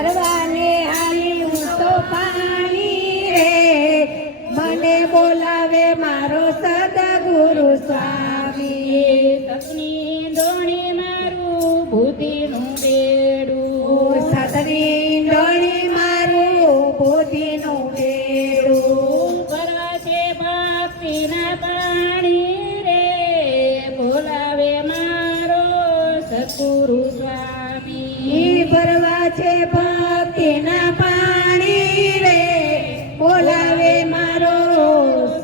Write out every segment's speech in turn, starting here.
ભરવાને હાલી હું તો પાણી રે મને બોલાવે મારો સદગુરુ સ્વામી સતની ડોણી મારું બુદ્ધિનું બેડું સતની ડોણી મારું બુદ્ધિનું બેડું ભરવા છે ભક્તિના પાણી રે બોલાવે મારો સદગુરુ સ્વામી ભરવા છે ભક્તિના પાણી રે બોલાવે મારો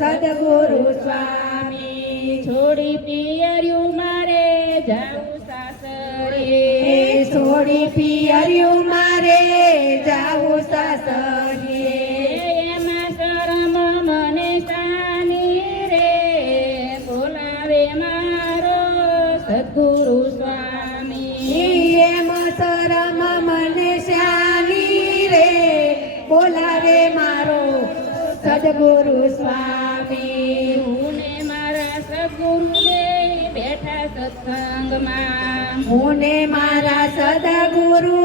સદગુરુ સ્વામી છોડી પિયર્યું મારે જાવું સાસરે છોડી પિયર્યું મારે જાવું સાસરે એમાં શરમ મને શાની રે બોલાવે મારો સદગુરુ સ્વામી એમ શરમ મને શાની રે બોલાવે મારો સદગુરુ સ્વામી હું ને મારા સદગુરુ દેવ બેઠા સત્સંગમાં હું ને મારા સદગુરુ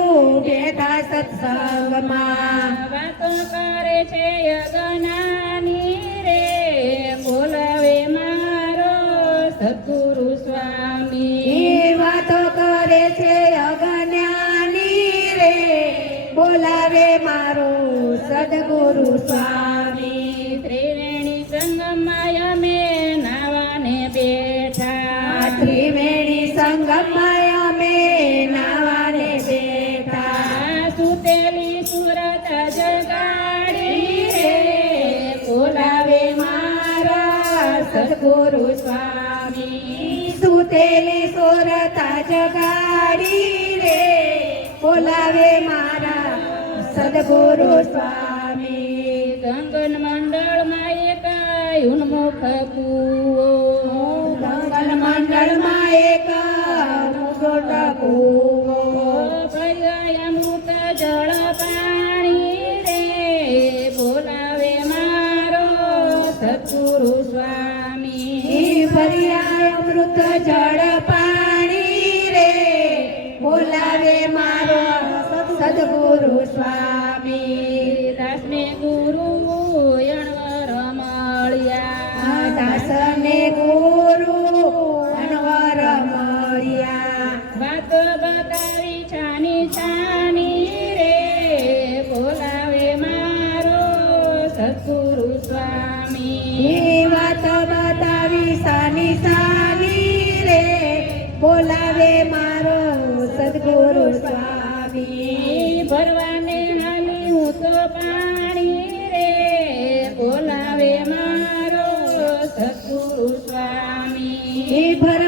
બેઠા સત્સંગમાં વાતો કરે છે અગનાની રે બોલાવે મારો સદગુરુ સ્વામી વાતો કરે છે અજ્ઞાની રે બોલાવે મારો સદગુરુ સ્વામી ત્રિવેણી સંગમમાં અમે નાવાને બેઠા ત્રિવેણી સંગમમાં અમે નાવાને બેઠા સુતેલી સુરત જગાડી રે બોલાવે મારા સદગુરુ સ્વામી સુતેલી સુરતા જગાડી રે બોલાવે મારા સદગુરુ સ્વામી ગંગન મંડળમાં એક ઉન્મુખ કૂવો ગંગન મંડળમાં એક મુગટ કૂવો ભર્યા અમૃત જળ પાણી રે બોલાવે મારો સદગુરુ સ્વામી ભર્યા અમૃત જળ પાણી રે બોલાવે મારો સદગુરુ સ્વામી દાસને ગુરુ અણવર મળ્યા દાસને ગુરુ અણવર મળ્યા વાત બતાવી છાની છાની રે બોલાવે મારો સદગુરુ સ્વામી વાત બતાવી સાની સાની રે બોલાવે મારો સદગુરુ સ્વામી ભરવાને હાલી હું તો પાણી રે બોલાવે મારો સદગુરુ સ્વામી ભર